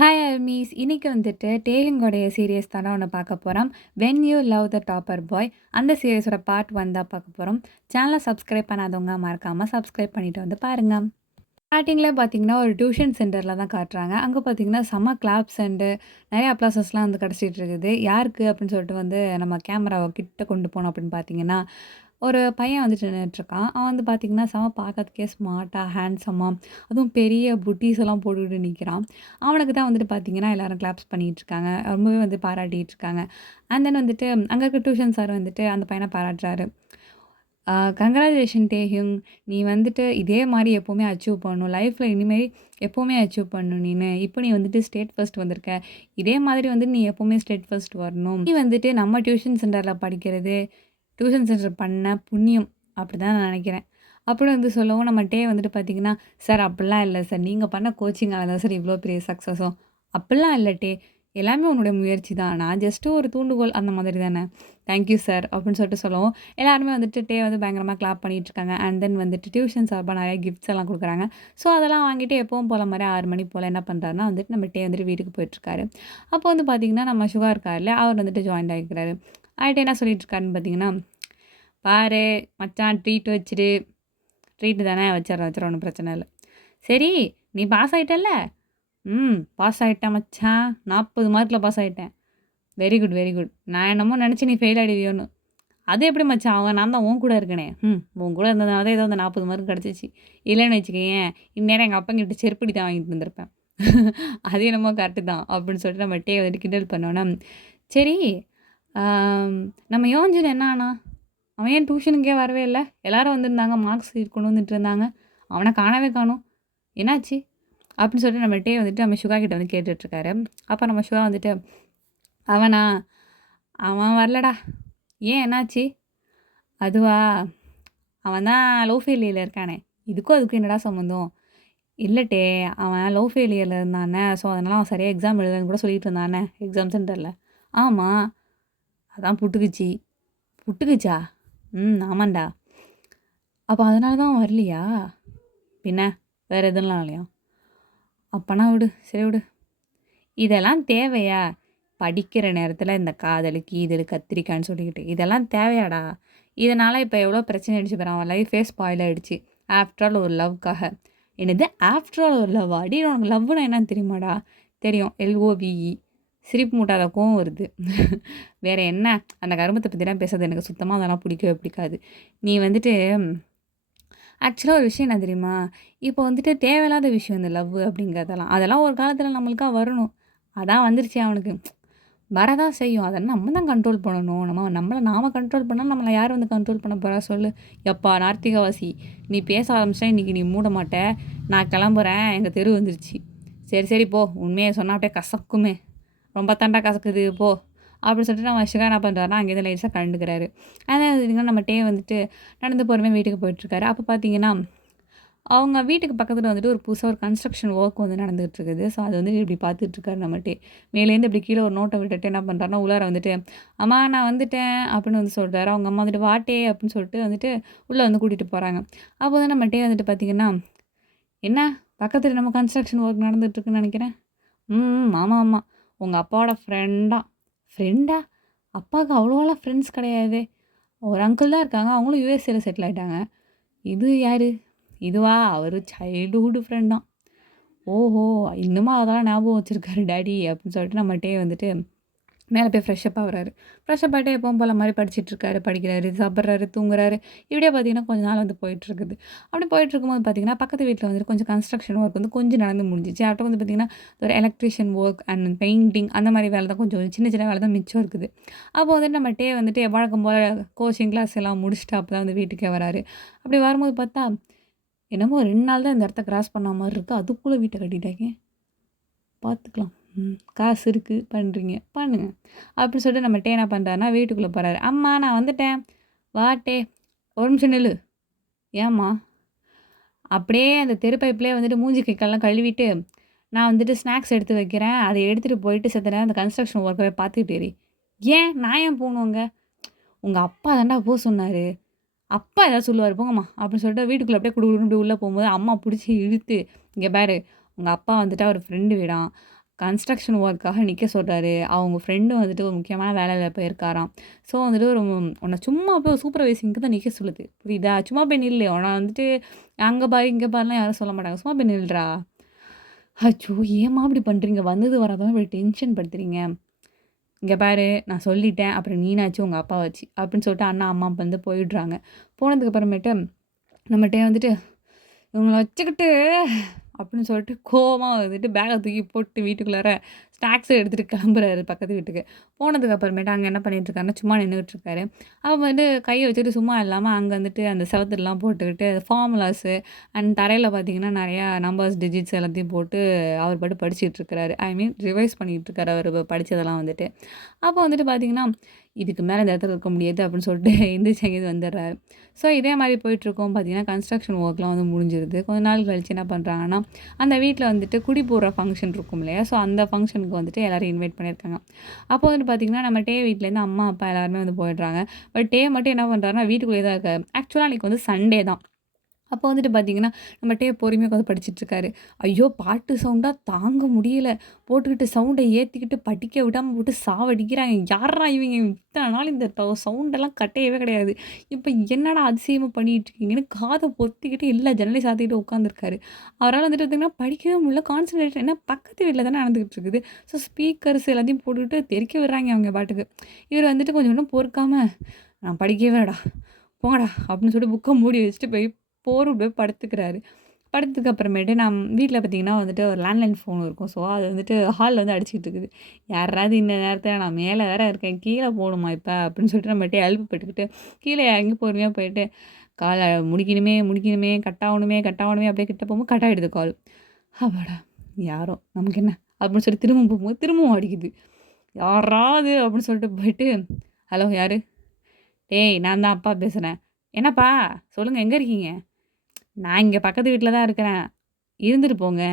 Hi அர்மீஸ். இன்னைக்கு வந்துட்டு டேலிங்கோடைய serious தானே ஒன்று பார்க்க போகிறோம். When you love the topper boy அந்த சீரியஸோட பார்ட் 1 தான் பார்க்க போகிறோம். சேனலை சப்ஸ்கிரைப் பண்ணாதவங்க மறக்காமல் சப்ஸ்கிரைப் பண்ணிட்டு வந்து பாருங்கள். ஸ்டார்டிங்கில் பார்த்தீங்கன்னா ஒரு டியூஷன் சென்டரில் தான் காட்டுறாங்க. அங்கே பார்த்தீங்கன்னா செம்ம கிளாப்ஸ் அண்டு நிறைய அப்ளாசஸ்லாம் வந்து கிடச்சிட்டு இருக்குது. யாருக்கு அப்படின்னு சொல்லிட்டு வந்து நம்ம கேமராவை கிட்ட கொண்டு போனோம் அப்படின்னு பார்த்தீங்கன்னா ஒரு பையன் வந்துட்டு நின்றுட்டுருக்கான். அவன் வந்து பார்த்தீங்கன்னா செம பார்க்கறதுக்கே ஸ்மார்ட்டாக ஹேண்ட்ஸமாக அதுவும் பெரிய புட்டீஸ் எல்லாம் போட்டுக்கிட்டு நிற்கிறான். அவனுக்கு தான் வந்துட்டு பார்த்தீங்கன்னா எல்லோரும் கிளாப்ஸ் பண்ணிகிட்ருக்காங்க. ரொம்பவே வந்து பாராட்டிகிட்டு இருக்காங்க. அண்ட் தென் வந்துட்டு அங்கே இருக்க டியூஷன் சார் வந்துட்டு அந்த பையனை பாராட்டுறாரு. கங்ராச்சுலேஷன் டேஹியூங். நீ வந்துட்டு இதே மாரி எப்போவுமே அச்சீவ் பண்ணணும். லைஃப்பில் இனிமேல் எப்போவுமே அச்சீவ் பண்ணணும் நீனு. இப்போ நீ வந்துட்டு ஸ்டேட் ஃபர்ஸ்ட் வந்திருக்க. இதே மாதிரி வந்து நீ எப்போவுமே ஸ்டேட் ஃபர்ஸ்ட் வரணும். நீ வந்துட்டு நம்ம டியூஷன் சென்டரில் படிக்கிறது, டியூஷன் சென்டர் பண்ண புண்ணியம் அப்படி தான் நான் நினைக்கிறேன். அப்படின்னு வந்து சொல்லவும் நம்ம டே வந்துட்டு பார்த்தீங்கன்னா, சார் அப்படிலாம் இல்லை சார். நீங்கள் பண்ண கோச்சிங்கால தான் சார் இவ்வளோ பெரிய சக்ஸஸும். அப்படிலாம் இல்லை டே. எல்லாமே உன்னுடைய முயற்சி தான். நான் ஜஸ்ட்டு ஒரு தூண்டுகோல் அந்த மாதிரி தானே. தேங்க்யூ சார் அப்படின்னு சொல்லிட்டு சொல்லவும், எல்லாருமே வந்துட்டு டே வந்து பயங்கரமாக கிளாப் பண்ணிகிட்ருக்காங்க. அண்ட் தென் வந்துட்டு டியூஷன் சார்பாக நிறைய கிஃப்ட்ஸ் எல்லாம் கொடுக்குறாங்க. ஸோ அதெல்லாம் வாங்கிட்டு எப்பவும் போல மாதிரி 6 மணி போல் என்ன பண்ணுறாருன்னா வந்துட்டு நம்ம டே வந்துட்டு வீட்டுக்கு போயிட்டுருக்காரு. அப்போ வந்து பார்த்திங்கன்னா நம்ம சுகா இருக்கார்ல, அவர் வந்துட்டு ஜாயின் ஆகிக்கிறாரு. ஆகிட்டு என்ன சொல்லிட்டு இருக்காருன்னு பார்த்தீங்கன்னா, பாரு மச்சான் ட்ரீட் வச்சுரு. ட்ரீட்டு தானே வச்சிட்றேன் ஒன்றும் பிரச்சனை இல்லை. சரி நீ பாஸ் ஆகிட்டல்ல. பாஸ் ஆகிட்டேன் மச்சான். 40 மார்க்கில் பாஸ் ஆகிட்டேன். Very good very good. நான் என்னமோ நினச்சி நீ ஃபெயில் ஆகிடுவியோன்னு. அது எப்படி மச்சான் அவன் நான் தான் உன் கூட இருக்கனே. உன் கூட இருந்ததுனால தான் ஏதோ அந்த 40 மார்க் கிடச்சிச்சு. இல்லைன்னு வச்சுக்கேன் இந்நேரம் எங்கள் அப்பங்கிட்ட செருப்படி தான் வாங்கிட்டு வந்திருப்பேன். அது என்னமோ கரெக்டு தான் அப்படின்னு சொல்லிட்டு நம்ம டே வந்துட்டு கிண்டல் பண்ணோன்னா, சரி நம்ம யோஞ்சின் என்ன ஆனா? அவன் ஏன் டியூஷனுக்கே வரவே இல்லை? எல்லோரும் வந்திருந்தாங்க, மார்க்ஸ் கொண்டு வந்துட்டு இருந்தாங்க. அவனை காணவே காணோம். என்னாச்சு அப்படின்னு சொல்லிட்டு நம்ம டே வந்துட்டு நம்ம சுகா கிட்ட வந்து கேட்டுட்ருக்காரு. அப்போ நம்ம சுகா வந்துட்டு, அவனா அவன் வரலடா. ஏன் என்னாச்சு? அதுவா அவன் தான் லவ் ஃபெயிலியரில் இருக்கானே. இதுக்கும் அதுக்கும் என்னடா சம்மந்தம்? இல்லட்டே அவன் லவ் ஃபெயிலியரில் இருந்தானே. ஸோ அதனால் அவன் சரியாக எக்ஸாம் எழுதலன்னு கூட சொல்லிட்டு இருந்தானே எக்ஸாம் சென்டரில். ஆமாம். அதான் புட்டுக்குச்சு. புட்டுக்குச்சா? ஆமாண்டா. அப்போ அதனால தான் அவன் வரலையா? பின்ன வேறு எதுலாம் இல்லையா? அப்போனா விடு, சரி விடு. இதெல்லாம் தேவையா? படிக்கிற நேரத்தில் இந்த காதலு கீதலு கத்திரிக்கான்னு சொல்லிக்கிட்டு இதெல்லாம் தேவையாடா? இதனால் இப்போ எவ்வளோ பிரச்சனை ஆகிடுச்சு பாரு. அவன் லைஃபே ஸ்பாயில் ஆகிடுச்சு. ஆஃப்டர் ஆல் ஒரு லவ்க்காக. என்னது ஆஃப்டர் ஆல் ஒரு லவ்வா? அடி உனக்கு லவ்னா என்னன்னு தெரியுமாடா? தெரியும். LOVE. சிரிப்பு மூட்டாத கோவம் வருது. வேறு என்ன? அந்த கருமத்தை பற்றிலாம் பேசுறது எனக்கு சுத்தமாக அதெல்லாம் பிடிக்கவே பிடிக்காது. நீ வந்துட்டு ஆக்சுவலாக ஒரு விஷயம் என்ன தெரியுமா? இப்போ வந்துட்டு தேவையில்லாத விஷயம் இந்த லவ் அப்படிங்கிறதெல்லாம். அதெல்லாம் ஒரு காலத்தில் நம்மளுக்கா வரணும். அதான் வந்துருச்சு அவனுக்கு. வரதான் செய்யும். அதெல்லாம் நம்ம தான் கண்ட்ரோல் பண்ணணும். நாம கண்ட்ரோல் பண்ணால் நம்மளை யார் வந்து கண்ட்ரோல் பண்ண போகிறா சொல்லு? எப்பா நார்த்திகவாசி, நீ பேச ஆரம்பிச்சா இன்றைக்கி நீ மூட மாட்ட. நான் கிளம்புறேன். எங்கள் தெரு வந்துருச்சு. சரி சரி போ. உண்மையை சொன்னால் அப்படியே கசக்குமே. ரொம்ப தாண்டா கசக்குது போ அப்படின்னு சொல்லிட்டு நம்ம சிவா என்ன பண்ணுறாருனா அங்கேருந்து லைட்ஸாக கண்டுக்கிறாரு. ஆனால் நம்ம டே வந்துட்டு நடந்து போகிறமே வீட்டுக்கு போயிட்டுருக்காரு. அப்போ பார்த்தீங்கன்னா அவங்க வீட்டுக்கு பக்கத்தில் வந்துட்டு ஒரு புதுசாக ஒரு கன்ஸ்ட்ரக்ஷன் ஒர்க் வந்து நடந்துகிட்டு இருக்குது. ஸோ அது வந்து இப்படி பார்த்துட்ருக்காரு நம்ம டே. மேலேருந்து இப்படி கீழே ஒரு நோட்டை விட்டுட்டு என்ன பண்ணுறாருனா உள்ளார வந்துட்டு, அம்மா நான் வந்துட்டேன் அப்படின்னு வந்து சொல்கிறாரு. அவங்க அம்மா வந்துட்டு வாட்டே அப்படின்னு சொல்லிட்டு வந்துட்டு உள்ளே வந்து கூட்டிகிட்டு போகிறாங்க. அப்போ தான் நம்ம டே வந்துட்டு பார்த்தீங்கன்னா, என்ன பக்கத்தில் நம்ம கன்ஸ்ட்ரக்ஷன் ஒர்க் நடந்துகிட்ருக்குன்னு நினைக்கிறேன். ஆமாம் ஆமாம். உங்கள் அப்பாவோட ஃப்ரெண்டா? அப்பாவுக்கு அவ்வளோலாம் ஃப்ரெண்ட்ஸ் கிடையாதே. ஒரு அங்கிள் தான் இருக்காங்க. அவங்களும் யுஎஸ்ஏல செட்டில் ஆகிட்டாங்க. இது யார்? இதுவா? அவர் சைல்டுஹுட் ஃப்ரெண்ட் தான். ஓஹோ! இன்னுமா அதெல்லாம் ஞாபகம் வச்சுருக்காரு டாடி அப்படின்னு சொல்லிட்டு நம்மகிட்டே வந்துட்டு மேலே போய் ஃப்ரெஷ்அப் ஆகுறாரு. ஃப்ரெஷ்அப் ஆகிட்டு எப்பவும் போல மாதிரி படிச்சுட்ருக்காரு, படிக்கிறாரு, சாப்பிட்றாரு, தூங்குறாரு. இப்படியே பார்த்தீங்கன்னா கொஞ்ச நாள் வந்து போயிட்டுருக்குது. அப்படி போயிட்டுருக்கும்போது பார்த்தீங்கன்னா பக்கத்து வீட்டில் வந்துட்டு கொஞ்சம் கன்ஸ்ட்ரக்ஷன் ஒர்க் வந்து கொஞ்சம் நடந்து முடிஞ்சிச்சு. அப்போ வந்து பார்த்திங்கன்னா ஒரு எலக்ட்ரிஷியன் ஒர்க் அண்ட் பெயிண்டிங் அந்த மாதிரி வேலை தான் கொஞ்சம் சின்ன சின்ன வேலை தான் மிச்சம் இருக்குது. அப்போ வந்துட்டு நம்ம டே வந்துட்டு வழக்கம் போல் கோச்சிங் கிளாஸ் எல்லாம் முடிச்சுட்டு அப்போ தான் வந்து வீட்டுக்கே வராரு. அப்படி வரும்போது பார்த்தா என்னமோ 2 நாள் தான் இந்த இடத்த கிராஸ் பண்ண மாதிரி இருக்குது. அதுக்குள்ளே வீட்டை கட்டிட்டாங்க. பார்த்துக்கலாம். காசு இருக்குது பண்ணுறீங்க பண்ணுங்க அப்படின்னு சொல்லிட்டு நம்ம டே என்ன பண்ணுறாருனா வீட்டுக்குள்ளே போகிறாரு. அம்மா நான் வந்துட்டேன். வாட்டே ஒரு நிமிஷம் நில்லு. ஏம்மா? அப்படியே அந்த தெரு பைப்லேயே வந்துட்டு மூஞ்சி கைக்கெல்லாம் கழுவிட்டு நான் வந்துட்டு ஸ்நாக்ஸ் எடுத்து வைக்கிறேன். அதை எடுத்துகிட்டு போயிட்டு செத்த நேரம் அந்த கன்ஸ்ட்ரக்ஷன் ஒர்க்கவே பார்த்துக்கிட்டேரி. ஏன் நான் ஏன் போகணுங்க? உங்கள் அப்பா தாண்டா போக சொன்னார். அப்பா ஏதாவது சொல்லுவார் போங்கம்மா அப்படின்னு சொல்லிட்டு வீட்டுக்குள்ளே அப்படியே குடுக்குன்னு உள்ளே போகும்போது அம்மா பிடிச்சி இழுத்து, இங்கே பாரு உங்கள் அப்பா வந்துட்டு அவர் ஃப்ரெண்டு வீடாம். கன்ஸ்ட்ரக்ஷன் ஒர்க்காக நிற்க சொல்கிறாரு. அவங்க ஃப்ரெண்டு வந்துட்டு ஒரு முக்கியமான வேலையில் போயிருக்காராம். ஸோ வந்துட்டு உன்னை சும்மா போய் சூப்பர்வைசிங்க்கு தான் நிற்க சொல்லுது. புரியுதா? சும்மா போய் நில்லு. உன்னை வந்துட்டு அங்கே பாரு இங்கே பாருலாம் யாரும் சொல்ல மாட்டாங்க. சும்மா போய் நில்றா. அச்சோ! ஏம்மா இப்படி பண்ணுறீங்க? வந்தது வராதவங்க இப்படி டென்ஷன் படுத்துறீங்க. இங்கே பாரு நான் சொல்லிட்டேன். அப்புறம் நீனாச்சு உங்கள் அப்பாவாச்சு அப்படின்னு சொல்லிட்டு அண்ணா அம்மா வந்து போயிடுறாங்க. போனதுக்கு அப்புறமேட்டு நம்மகிட்டே வந்துட்டு இவங்கள வச்சுக்கிட்டு அப்படின்னு சொல்லிட்டு கோவமா வந்துட்டு பேக்கை தூக்கி போட்டு வீட்டுக்குள்ளார ஸ்நாக்ஸை எடுத்துகிட்டு கிளம்புறாரு பக்கத்து வீட்டுக்கு. போனதுக்கு அப்புறமேட்டு அங்கே என்ன பண்ணிட்டு இருக்காருன்னா சும்மா நின்றுட்டு இருக்காரு. அவர் வந்து கையை வச்சுட்டு சும்மா இல்லாமல் அங்கே வந்துட்டு அந்த செவத்துலலாம் போட்டுக்கிட்டு ஃபார்முலாஸு அண்ட் தரையில் பார்த்தீங்கன்னா நிறையா நம்பர்ஸ் டிஜிட்ஸ் எல்லாத்தையும் போட்டு அவர் பாட்டு படிச்சுட்டு இருக்கிறாரு. ஐ மீன் ரிவைஸ் பண்ணிகிட்டு இருக்காரு அவர் படித்ததெல்லாம் வந்துட்டு. அப்போ வந்துட்டு பார்த்தீங்கன்னா இதுக்கு மேலே இந்த இடத்துல இருக்க முடியாது அப்படின்னு சொல்லிட்டு எந்திரிச்சு அங்கேருந்து வந்துடுறாரு. ஸோ இதே மாதிரி போயிட்டுருக்கோம் பார்த்தீங்கன்னா கன்ஸ்ட்ரக்ஷன் ஒர்க்லாம் வந்து முடிஞ்சிருது. கொஞ்ச நாள் கழிச்சு என்ன பண்ணுறாங்கன்னா அந்த வீட்டில் வந்துட்டு குடி போடுற ஃபங்க்ஷன் இருக்கும் இல்லையா? ஸோ அந்த ஃபங்க்ஷனுக்கு வந்துட்டு எல்லோரும் இன்வைட் பண்ணியிருக்காங்க. அப்போ வந்து பார்த்திங்கன்னா நம்ம டே வீட்டிலேருந்து அம்மா அப்பா எல்லாருமே வந்து போயிடுறாங்க. பட் டே மட்டும் என்ன பண்ணுறாருன்னா வீட்டுக்குள்ளே தான் இருக்காரு. ஆக்சுவலாக அன்றைக்கி வந்து சண்டே தான். அப்போ வந்துட்டு பார்த்திங்கன்னா நம்ம டே பொறுமையாக உட்காந்து படிச்சுட்ருக்காரு. ஐயோ! பாட்டு சவுண்டாக தாங்க முடியல. போட்டுக்கிட்டு சவுண்டை ஏற்றிக்கிட்டு படிக்க விடாமல் போட்டு சாவடிக்கிறாங்க. யார்ரா இவங்க? இத்தனை நாள் இந்த சவுண்டெல்லாம் கட்டையவே கிடையாது. இப்போ என்னடா அதிசயமாக பண்ணிகிட்ருக்கீங்கன்னு காதை பொத்திக்கிட்டு எல்லா ஜன்னலையும் சாத்திக்கிட்டு உட்காந்துருக்காரு. அவரால் வந்துட்டு பார்த்திங்கன்னா படிக்கவே முடியல. கான்சன்ட்ரேஷன் ஏன்னா பக்கத்து வீட்டில் தானே நடந்துக்கிட்டு இருக்குது. ஸோ ஸ்பீக்கர்ஸ் எல்லாத்தையும் போட்டுக்கிட்டு தெறிக்க விடுறாங்க அவங்க பாட்டுக்கு. இவர் வந்துட்டு கொஞ்சம் இன்னும் பொறுக்காமல் நான் படிக்கவே வேடா போங்கடா அப்படின்னு சொல்லிட்டு புக்கை மூடி வச்சுட்டு போய் படுத்துக்கிறாரு. படுத்ததுக்கு அப்புறமேட்டு நான் வீட்டில் பார்த்திங்கன்னா வந்துட்டு ஒரு லேண்ட்லைன் ஃபோன் இருக்கும். ஸோ அது வந்துட்டு ஹாலில் வந்து அடிச்சுக்கிட்டு இருக்குது. யாராவது இந்த நேரத்தில் நான் மேலே வேறு இருக்கேன் கீழே போகணுமா இப்போ அப்படின்னு சொல்லிட்டு நம்மகிட்ட ஹெல்ப் பட்டுக்கிட்டு கீழே இறங்கி பொறுமையாக போயிட்டு காலை முடிக்கணுமே கட்டாகணுமே அப்படியே கிட்ட போகும்போது கட் ஆகிடுது கால். அப்பாடா யாரோ நமக்கு என்ன அப்படின்னு சொல்லி திரும்பவும் அடிக்குது. யாராவது அப்படின்னு சொல்லிட்டு போயிட்டு ஹலோ யார்? டேய் நான் தான் அப்பா பேசுகிறேன். என்னப்பா சொல்லுங்கள் எங்கே இருக்கீங்க? நான் இங்கே பக்கத்து வீட்டில் தான் இருக்கிறேன். இருந்துட்டு போங்க.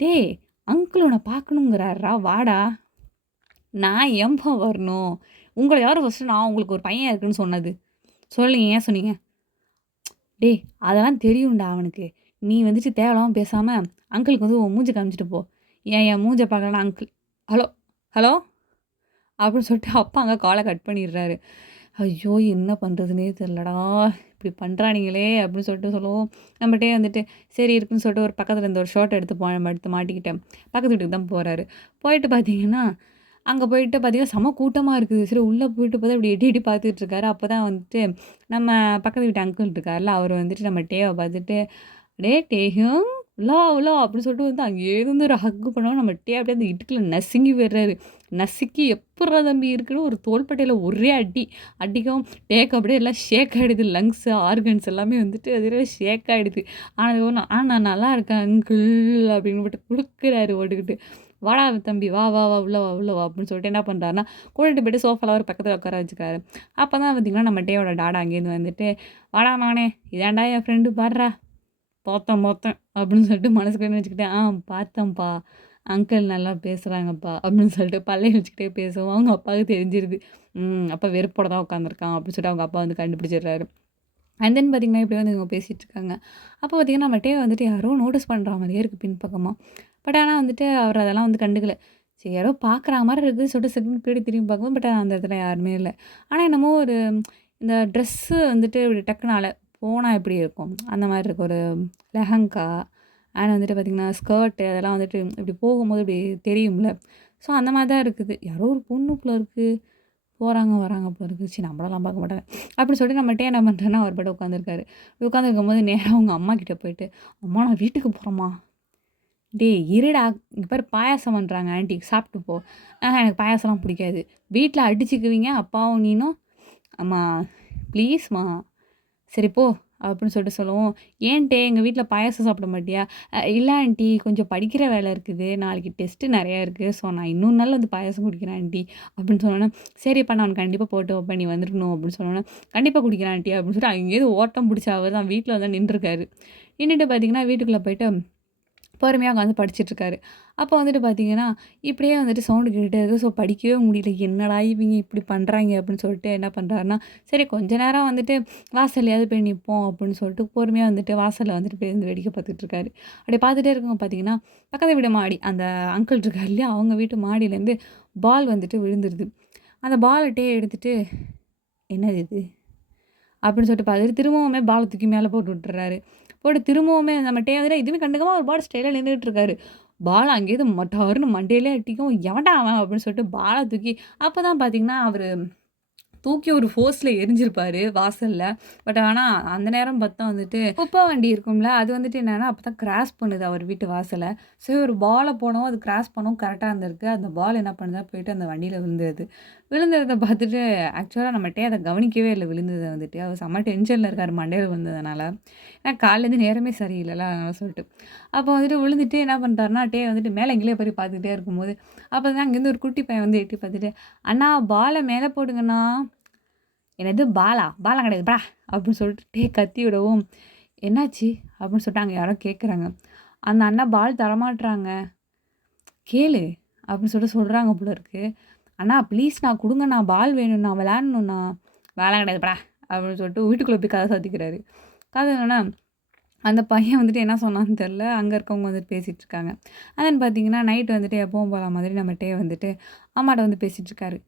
டேய் அங்கிள் உன்னை பார்க்கணுங்கிறாரா வாடா. நான் ஏன்பா வரணும்? உங்களை யாரும் ஃபஸ்ட்டு நான் உங்களுக்கு ஒரு பையன் இருக்குன்னு சொன்னது? சொல்லுங்க ஏன் சொன்னீங்க? டேய் அதெல்லாம் தெரியும்டா அவனுக்கு. நீ வந்துட்டு தேவையில்லாமல் பேசாமல் அங்கிளுக்கு வந்து உன் மூஞ்ச காமிச்சிட்டு போ. என் மூஞ்ச பார்க்கலன்னா அங்கிள் ஹலோ ஹலோ அப்படின்னு சொல்லிட்டு அப்பா அங்கே காலை கட் பண்ணிடுறாரு. ஐயோ! என்ன பண்ணுறதுன்னே தெரிலடா. இப்படி பண்ணுறானுங்களே அப்படின்னு சொல்லிட்டு சொல்லவும் நம்மகிட்டே வந்துட்டு சரி இருக்குன்னு சொல்லிட்டு ஒரு பக்கத்தில் இருந்த ஒரு ஷர்ட் எடுத்து மாட்டிக்கிட்டேன். பக்கத்து வீட்டுக்கு தான் போகிறாரு. போயிட்டு பார்த்தீங்கன்னா அங்கே போயிட்டு பார்த்தீங்கன்னா செம கூட்டமாக இருக்குது. சரி உள்ளே போயிட்டு பார்த்தா இப்படி எட்டி எட்டி பார்த்துட்டு இருக்காரு. அப்போ தான் வந்துட்டு நம்ம பக்கத்து வீட்டு அங்கிள் இருக்கார்ல அவர் வந்துட்டு நம்ம டேவை பார்த்துட்டு டேயும் உலா அப்படின்னு சொல்லிட்டு வந்து அங்கேருந்து ஒரு ஹக்கு பண்ணுவோம். நம்ம டே அப்படியே அந்த இடுக்கில் நசுங்கி போயிடுறாரு. நசுக்கி எப்புட்றா தம்பி இருக்குன்னு ஒரு தோள்பட்டையில் ஒரே அடிக்கவும் டேக்கு அப்படியே எல்லாம் ஷேக் ஆகிடுது. லங்ஸு ஆர்கன்ஸ் எல்லாமே வந்துட்டு அதில் ஷேக் ஆகிடுது. ஆனால் நான் நல்லா இருக்கேன் அங்கிள் அப்படின்னு போட்டு கொடுக்குறாரு ஓட்டுக்கிட்டு. வாடா தம்பி வா வா வா உள்ள வா அப்படின்னு சொல்லிட்டு என்ன பண்ணுறாருன்னா கூட்டிகிட்டு போய்ட்டு சோஃபாவில் ஒரு பக்கத்தில் உட்கார வச்சுக்கிறாரு. அப்போ தான் பார்த்திங்கன்னா நம்ம டேயோட டாடா அங்கேருந்து வந்துட்டு வாடா மகனே இதாண்டா என் ஃப்ரெண்டு பாடுறா பார்த்தேன் அப்படின்னு சொல்லிட்டு மனசுக்குள்ளே நினச்சிக்கிட்டேன் பார்த்தேன்ப்பா அங்கிள் நல்லா பேசுகிறாங்கப்பா அப்படின்னு சொல்லிட்டு பல்லையை வச்சுக்கிட்டே பேசுவோம். அவங்க அப்பாவுக்கு தெரிஞ்சிருது. அப்பா வெறுப்போட தான் உட்காந்துருக்கான் அப்படின்னு சொல்லிட்டு அவங்க அப்பா வந்து கண்டுபிடிச்சிடுறாரு. அண்ட் தென் பார்த்திங்கன்னா இப்படியே வந்து இவங்க பேசிகிட்டு இருக்காங்க. அப்போ பார்த்திங்கன்னா நம்மகிட்டே வந்துட்டு யாரோ நோட்டீஸ் பண்ணுற மாதிரியே இருக்குது பின்பக்கமாக. பட் ஆனால் வந்துட்டு அவர் அதெல்லாம் வந்து கண்டுக்கல. சரி யாரோ பார்க்குற மாதிரி இருக்குதுன்னு சொல்லிட்டு செகண்ட் பீரியட் திரும்பி பார்க்கும்போது பட் அந்த இடத்துல யாருமே இல்லை. ஆனால் என்னமோ ஒரு இந்த ட்ரெஸ்ஸு வந்துட்டு இப்படி டக்குனால போனால் எப்படி இருக்கும் அந்த மாதிரி இருக்குது. ஒரு லெஹங்கா அண்ட் வந்துட்டு பார்த்திங்கன்னா ஸ்கர்ட்டு அதெல்லாம் வந்துட்டு இப்படி போகும்போது இப்படி தெரியும்ல. ஸோ அந்த மாதிரி தான் இருக்குது. யாரோ ஒரு பொண்ணு போல இருக்குது போகிறாங்க வராங்க போல இருக்குது. சரி நம்மளெல்லாம் பார்க்க மாட்டாங்க அப்படின்னு சொல்லிட்டு நம்மகிட்டே என்ன பண்ணுறேன்னா அவர் பாட்டு உட்காந்துருக்காரு. உட்காந்துருக்கும்போது நேராக அவங்க அம்மா கிட்டே போயிட்டு அம்மா நான் வீட்டுக்கு போகிறேம்மா. டேய் இருடா இங்கே பாரு பாயாசம் பண்ணுறாங்க ஆண்டி சாப்பிட்டு போ. எனக்கு பாயாசம்லாம் பிடிக்காது. வீட்டில் அடிச்சுக்குவீங்க அப்பாவும் நீனும். அம்மா ப்ளீஸ்மா சரி போ அப்படின்னு சொல்லிட்டு சொல்லுவோம். ஏன்ட்டே எங்கள் வீட்டில் பாயாசம் சாப்பிட மாட்டியா? இல்லை ஆண்டி கொஞ்சம் படிக்கிற வேலை இருக்குது. நாளைக்கு டெஸ்ட்டு நிறையா இருக்குது. ஸோ நான் இன்னொரு நாள் வந்து பாயாசம் குடிக்கிறேன் ஆண்டி அப்படின்னு சொன்னோன்னே சரிப்பா நான் கண்டிப்பாக போட்டு வைப்பேன் நீ வந்துருக்கணும் அப்படின்னு சொன்னோன்னே கண்டிப்பாக குடிக்கிறேன் ஆண்டி அப்படின்னு சொல்லிட்டு அங்கேயிருந்து ஓட்டம் பிடிச்ச அவர் தான் வீட்டில் வந்து நின்றுருக்காரு. நின்றுட்டு பார்த்தீங்கன்னா வீட்டுக்குள்ளே போயிட்டு பொறுமையா உட்காந்து படிச்சுட்ருக்காரு. அப்போ வந்துட்டு பார்த்தீங்கன்னா, இப்படியே வந்துட்டு சவுண்டு கேட்டுட்டே இருக்கு. ஸோ படிக்கவே முடியல. என்னடா இவங்க இப்படி பண்றாய்ங்க அப்படின்னு சொல்லிட்டு என்ன பண்றாருன்னா, சரி கொஞ்ச நேரம் வந்துட்டு வாசல்லையாவது போய் நிப்போம் அப்படின்னு சொல்லிட்டு பொறுமையா வந்துட்டு வாசல்ல வந்துட்டு போய் இருந்து வேடிக்கை பார்த்துட்ருக்காரு. அப்படி பார்த்துட்டே இருக்கும்போது பார்த்தீங்கன்னா, பக்கத்து வீடு மாடி அந்த அங்கிள் இருக்காரு இல்லையா? அவங்க வீட்டு மாடியிலேருந்து பால் வந்துட்டு விழுந்துருது. அந்த பாலட்டயே எடுத்துட்டு, "என்னது இது?" அப்படின்னு சொல்லிட்டு பார்த்துட்டு திரும்பவுமே பால தூக்கி மேல போட்டு விட்டுர்றாரு. போட்டு திரும்பவுமே நம்ம வந்துட்டு எதுவுமே கண்டுக்காம ஒரு பாட்டு ஸ்டைலா நின்னுட்டு இருக்காரு. பால அங்கேருந்து மட்டார்ன்னு மண்டையிலே அடிக்கும். எவன்டா அவன்? அப்படின்னு சொல்லிட்டு பால தூக்கி அப்பதான் பார்த்தீங்கன்னா, அவரு தூக்கி ஒரு ஃபோர்ஸ்ல எறிஞ்சிருப்பாரு வாசல்ல. பட் ஆனா, அந்த நேரம் பார்த்தா வந்துட்டு குப்பை வண்டி இருக்கும்ல, அது வந்துட்டு என்னன்னா, அப்பதான் கிராஸ் பண்ணுது அவர் வீட்டு வாசல. ஸோ ஒரு பால போடவும், அது கிராஸ் பண்ணவும் கரெக்ட்டா இருந்திருக்கு. அந்த பால் என்ன பண்ணுதா, போயிட்டு அந்த வண்டியில விழுந்துருது. விழுந்தத பார்த்துட்டு ஆக்சுவலா நம்மட்டயே அத கவனிக்கவே இல்ல விழுந்தத வந்துட்டு. அவர் செம்ம டென்ஷன்ல இருக்காரு மண்டையில விழுந்ததுனால. ஏன்னா காலைலேருந்து நேரமே சரியில்லல்ல, அதனால சொல்லிட்டு. அப்போ வந்துட்டு விழுந்துட்டு என்ன பண்ணிட்டாருன்னா, வந்துட்டு மேல எங்கேயோ போய் பார்த்துக்கிட்டே இருக்கும்போது, அப்பதான் அங்கேருந்து ஒரு குட்டி பையன் வந்து எட்டி பார்த்துட்டு, "அண்ணா பால மேல போடுங்கண்ணா." "என்னது பாலா? பாலாம் கிடையாது போடா" அப்படின்னு சொல்லிட்டு கத்தி விடவும், "என்னாச்சு?" அப்படின்னு சொல்லிட்டு அங்க யாரோ கேட்குறாங்க. அந்த அண்ணா பால் தரமாட்றாங்க. "கேளு" அப்படின்னு சொல்லிட்டு சொல்றாங்க போல இருக்கு. "அண்ணா ப்ளீஸ்ண்ணா குடுங்கண்ணா பால் வேணும்ண்ணா விளையாடணும்ண்ணா." "வேலைலாம் கிடையாது போடா" அப்படின்னு சொல்லிட்டு வீட்டுக்குள்ள போய் கதவ சாத்திக்கிறாரு. கதவுனா அந்த பையன் வந்துட்டு என்ன சொன்னான்னு தெரியல. அங்க இருக்கவங்க வந்துட்டு பேசிட்டு இருக்காங்க. தென் பார்த்தீங்கன்னா, நைட் வந்துட்டு எப்பவும் போல மாதிரி நம்மட்டயே வந்துட்டு அம்மாட்ட வந்து பேசிட்டு இருக்காரு.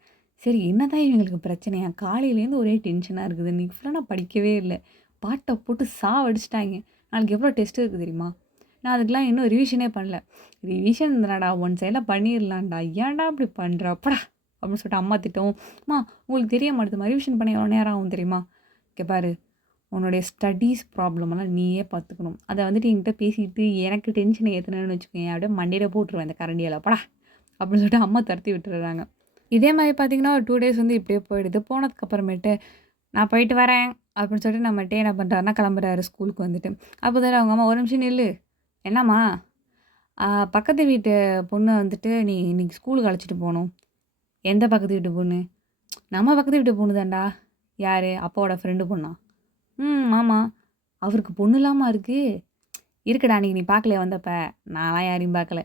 சரி என்னதான் இவங்களுக்கு பிரச்சனையா? காலையிலேருந்து ஒரே டென்ஷனா இருக்குது. இன்னைக்கு ஃபுல்லா நான் படிக்கவே இல்ல. பாட்ட போட்டு சாவடிச்சுட்டாய்ங்க. நாளைக்கு எவ்வளோ டெஸ்ட் இருக்கு தெரியுமா? நான் அதுக்கெல்லாம் இன்னும் ரிவிஷனே பண்ணல. ரிவிஷன் தானடா ஒன் சைட்ல பண்ணிரலாம்டா. ஏன்டா இப்படி பண்ற? போடா! அப்படின்னு சொல்லிட்டு அம்மா திட்டவும், அம்மா உங்களுக்கு தெரிய மாட்டுதும்மா ரிவிஷன் பண்ண எவ்வளோ நேரம் ஆகும் தெரியுமா? இங்க பாரு உன்னுடைய ஸ்டடீஸ் ப்ராப்ளமெல்லாம் நீயே பார்த்துக்கணும். அத வந்துட்டு என்கிட்ட பேசிட்டு எனக்கு டென்ஷன ஏத்துனேன்னு வச்சுக்கோயேன், அப்படியே மண்டையில போட்டுருவேன் இந்த கரண்டியால. போடா! அப்படின்னு சொல்லிட்டு அம்மா துரத்தி விட்டுர்றாங்க. இதே மாரி பார்த்தீங்கன்னா, ஒரு 2 டேஸ் வந்து இப்படியே போயிடுது. போனதுக்கப்புறமேட்டு, "நான் போயிட்டு வரேன்" அப்படின்னு சொல்லிட்டு நம்மள்ட்ட என்ன பண்றாருன்னா, கிளம்புறாரு ஸ்கூலுக்கு வந்துட்டு. அப்போதான் அவங்க அம்மா, "ஒரு நிமிஷம் நில்லு. என்னம்மா? பக்கத்து வீட்டு பொண்ணு வந்துட்டு நீ இன்னைக்கு ஸ்கூலுக்கு அழைச்சிட்டு போணும்." "எந்த பக்கத்து வீட்டு பொண்ணு?" "நம்ம பக்கத்து வீட்டு பொண்ணு தான்டா." "யாரு? அப்பாவோட ஃப்ரெண்டு பொண்ணா?" "ம். ஆமா." "அவருக்கு பொண்ணு இல்லாம இருக்கு?" "இருக்குடா அன்னைக்கு நீ பார்க்கலையா வந்தப்ப?" "நான்லாம் யாரையும் பார்க்கல."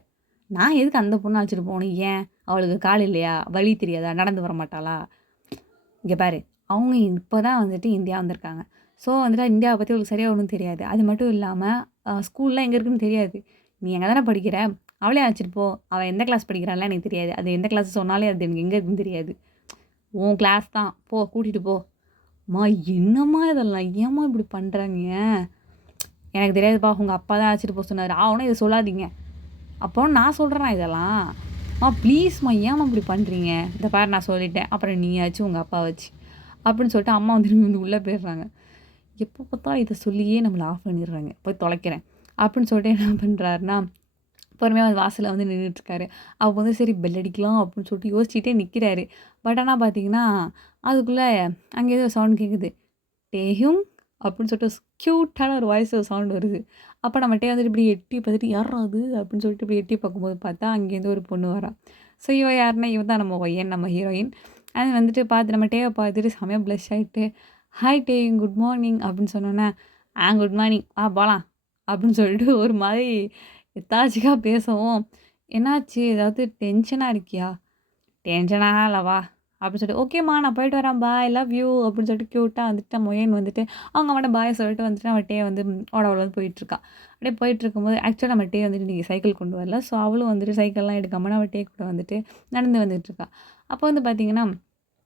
"நான் எதுக்கு அந்த பொண்ண அழைச்சிட்டு போணும்? ஏன்? அவளுக்கு கால் இல்லையா? வழி தெரியாதா? நடந்து வர மாட்டாளா?" "இங்க பாரு, அவங்க இப்ப தான் வந்துட்டு இந்தியா வந்திருக்காங்க. ஸோ வந்துட்டு இந்தியாவ பத்தி அவளுக்கு சரியா ஒண்ணும் தெரியாது. அது மட்டும் இல்லாம ஸ்கூல்லாம் எங்க இருக்குன்னு தெரியாது. நீ அங்க தானே படிக்கிற? அவளையும் அழைச்சிட்டு போ. அவ எந்த கிளாஸ் படிக்கிறான்லாம் எனக்கு தெரியாது. அது எந்த கிளாஸ் சொன்னாலே அது எனக்கு எங்க இருக்குன்னு தெரியாது. உன் கிளாஸ் தான். போ கூட்டிட்டு போ." "அம்மா என்னம்மா இதெல்லாம்? ஏம்மா இப்படி பண்றாங்க?" "எனக்கு தெரியாதுப்பா. உங்க அப்பா தான் அழைச்சிட்டு போ சொன்னாரு." "ஆவுன்னா இத சொல்லாதீங்க." "அப்போ நான் சொல்றேனா இதெல்லாம்?" ப்ளீஸ்மா ஏம்மா இப்படி பண்றீங்க? இந்த பாரு நான் சொல்லிட்டேன். அப்புறம் நீயாச்சு உங்க அப்பாவாச்சு." அப்படின்னு சொல்லிட்டு அம்மா வந்து திரும்பி வந்து உள்ள போயிடுறாங்க. எப்போ பார்த்தாலும் இத சொல்லியே நம்மள ஆஃப் பண்ணிடுறாங்க. போய் தொலைக்கிறேன். அப்படின்னு சொல்லிட்டு என்ன பண்றாருன்னா, பொறுமையா வந்து வாசல்ல வந்து நின்னுட்டுருக்காரு. அப்போ வந்து சரி பெல் அடிக்கலாம் அப்படின்னு சொல்லிட்டு யோசிச்சுட்டே நிக்கிறாரு. பட் ஆனா பார்த்தீங்கன்னா, அதுக்குள்ள அங்க ஏதோ சவுண்ட் கேட்குது. "டேஹுங்" அப்படின்னு சொல்லிட்டு கியூட்டான ஒரு வாய்ஸ்ல சவுண்ட் வருது. அப்ப நம்மட்டயே வந்துட்டு இப்படி எட்டி பார்த்துட்டு, "யார்றா அது?" அப்படின்னு சொல்லிட்டு இப்படி எட்டி பார்க்கும்போது பார்த்தா, அங்கேருந்து ஒரு பொண்ணு வரா. ஸோ இவ யாருன்னா, இவ தான் நம்ம ஒய்யன், நம்ம ஹீரோயின். அது வந்துட்டு பார்த்து நம்ம டேவ பார்த்துட்டு செமையா ப்ளஷ் ஆயிட்டு, "ஹாய் டேயும், குட் மார்னிங்" அப்படின்னு சொன்னோனே, குட் மார்னிங். வா போலாம்." அப்படின்னு சொல்லிட்டு ஒரு மாதிரி எத்தாச்சிக்கா பேசவும், "என்னாச்சு? ஏதாவது டென்ஷனா இருக்கியா?" "டென்ஷனாலாம் இல்ல வா." அப்படின்னு சொல்லிட்டு, "ஓகேம்மா நான் போயிட்டு வரேன். பாய். Love you." அப்படின்னு சொல்லிட்டு க்யூட்டா வந்துட்டு மொயன் வந்துட்டு அவங்க அம்மாட்ட பாய் சொல்லிட்டு வந்துட்டு நம்ம டே வந்து ஓட ஓடன்னு போயிட்டுருக்கா. அப்படியே போயிட்டுருக்கும்போது ஆக்சுவலா நம்ம டே வந்துட்டு இன்னைக்கு சைக்கிள் கொண்டு வரல. ஸோ அவளும் வந்துட்டு சைக்கிள்லாம் எடுக்காம நம்ம டே கூட வந்துட்டு நடந்து வந்துட்டுருக்கா. அப்போ வந்து பார்த்தீங்கன்னா,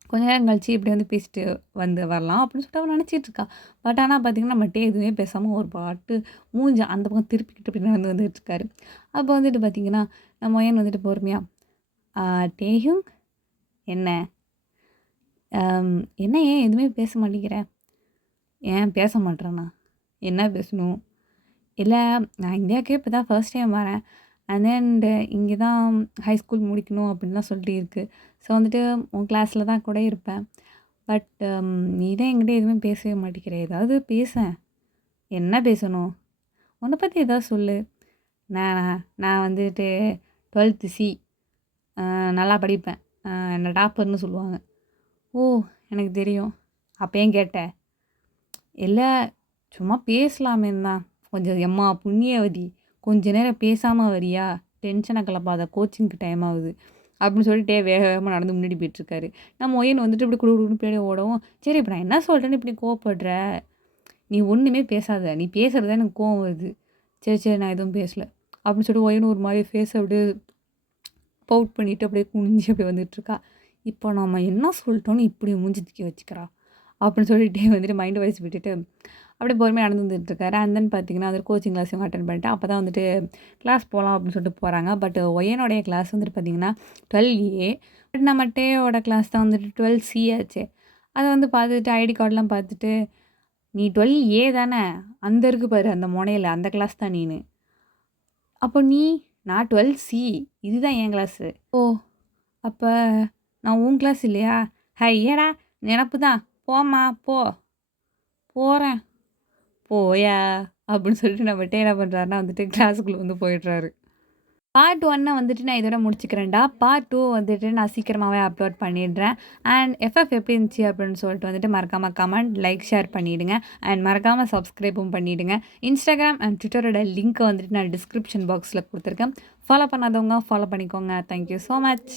கொஞ்ச நேரம் கழிச்சு இப்படி வந்து பேசிட்டு வந்து வரலாம் அப்படின்னு சொல்லிட்டு அவ நினச்சிட்டுருக்கா. பட் ஆனா பார்த்தீங்கன்னா, நம்ம டே எதுவுமே பேசாம ஒரு பாட்டு மூஞ்ச அந்த பக்கம் திருப்பிக்கிட்டு இப்படி நடந்து வந்துட்டுருக்காரு. அப்போ வந்துட்டு பார்த்தீங்கன்னா, நம்ம மொயன் வந்துட்டு பொறுமையா, "ஆ டேயும் என்ன?" அம் "என்ன ஏன் எதுவுமே பேச மாட்டேங்கிற?" "ஏன் பேச மாட்றேனா? என்ன பேசணும்?" "இல்ல நான் இந்தியாவுக்கே இப்ப தான் ஃபர்ஸ்ட் டைம் வரேன். அண்ட் தென் இங்க தான் ஹை ஸ்கூல் முடிக்கணும் அப்படின்லாம் சொல்லிட்டு இருக்கு. ஸோ வந்துட்டு உன் கிளாஸ்ல தான் கூட இருப்பேன். பட் நீ தான் என்கிட்ட எதுவுமே பேசவே மாட்டேங்கிற. ஏதாவது பேசேன்." "என்ன பேசணும்? உன்ன பத்தி ஏதாவது சொல்லு." "நானா? நான் வந்துட்டு 12த் சி நல்லா படிப்பேன். என்ன டாப்பர்ன்னு சொல்லுவாங்க." "ஓ! எனக்கு தெரியும். அப்ப ஏன் கேட்ட?" "இல்ல, சும்மா பேசலாமேன்னு தான்." கொஞ்சம் எம்மா புண்ணியவதி, கொஞ்ச நேரம் பேசாமல் வரியா, டென்ஷனை கிளப்பாத, கோச்சிங்க்கு டைம் ஆகுது அப்படின்னு சொல்லிட்டு வேக வேகமாக நடந்து முன்னாடி போயிட்டுருக்காரு. நம்ம ஒய்யன் வந்துட்டு இப்படி குடு குடுன்னு பின்னாடி ஓடவும், சரி இப்போ நான் என்ன சொல்கிறேன்னு இப்படி கோவப்படுற, நீ ஒன்றுமே பேசாத, நீ பேசுகிறது தான் எனக்கு கோவம் வருது. சரி சரி நான் எதுவும் பேசல அப்படின்னு சொல்லிட்டு ஒய்யன் ஒரு மாதிரி ஃபேஸை அப்படியே பவுட் பண்ணிவிட்டு அப்படியே குனிஞ்சு அப்படியே வந்துட்டுருக்கா. இப்போ நம்ம என்ன சொல்லிட்டோன்னு இப்படி மூஞ்சி தூக்கி வச்சுக்கிறா அப்படின்னு சொல்லிட்டு வந்துட்டு மைண்டு வாய்ஸ் விட்டுட்டு அப்படியே பொறுமையாக நடந்து வந்துட்டுருக்காரு. அண்ட் தென் பார்த்தீங்கன்னா வந்துட்டு கோச்சிங் கிளாஸ் இவங்க அட்டன் பண்ணிட்டு அப்போ தான் வந்துட்டு கிளாஸ் போகலாம் அப்படின்னு சொல்லிட்டு போகிறாங்க. பட் ஒய்யனுடைய கிளாஸ் வந்துட்டு பார்த்தீங்கன்னா 12A. பட் நம்ம டேயோட கிளாஸ் தான் வந்துட்டு 12C ஆச்சு. அதை வந்து பார்த்துட்டு ஐடி கார்டெலாம் பார்த்துட்டு, நீ 12A தானே, அந்த இருக்கு பாரு அந்த முனையில் அந்த கிளாஸ் தான் நீனு. அப்போ நான் 12C, இதுதான் என் கிளாஸு. ஓ, அப்போ நான் உன் கிளாஸ் இல்லையா? ஐயடா நினப்பு தான், போம்மா போ, போகிறேன் போயா அப்படின்னு சொல்லிட்டு நம்மகிட்ட என்ன பண்ணுறாருன்னா வந்துட்டு கிளாஸுக்குள்ளே வந்து போயிடுறாரு. பார்ட் 1 வந்துட்டு நான் இதோட முடிச்சுக்கிறேன்டா. பார்ட் 2 வந்துட்டு நான் சீக்கிரமாகவே அப்லோட் பண்ணிடுறேன். அண்ட் எஃப்எஃப் எப்படி இருந்துச்சு அப்படின்னு சொல்லிட்டு வந்துட்டு மறக்காமல் கமெண்ட், லைக், ஷேர் பண்ணிவிடுங்க. அண்ட் மறக்காமல் சப்ஸ்கிரைபும் பண்ணிவிடுங்க. இன்ஸ்டாகிராம் அண்ட் ட்விட்டரோட லிங்க்கை வந்துட்டு நான் டிஸ்கிரிப்ஷன் பாக்ஸில் கொடுத்துருக்கேன். ஃபாலோ பண்ணாதவங்க ஃபாலோ பண்ணிக்கோங்க. Thank you so much.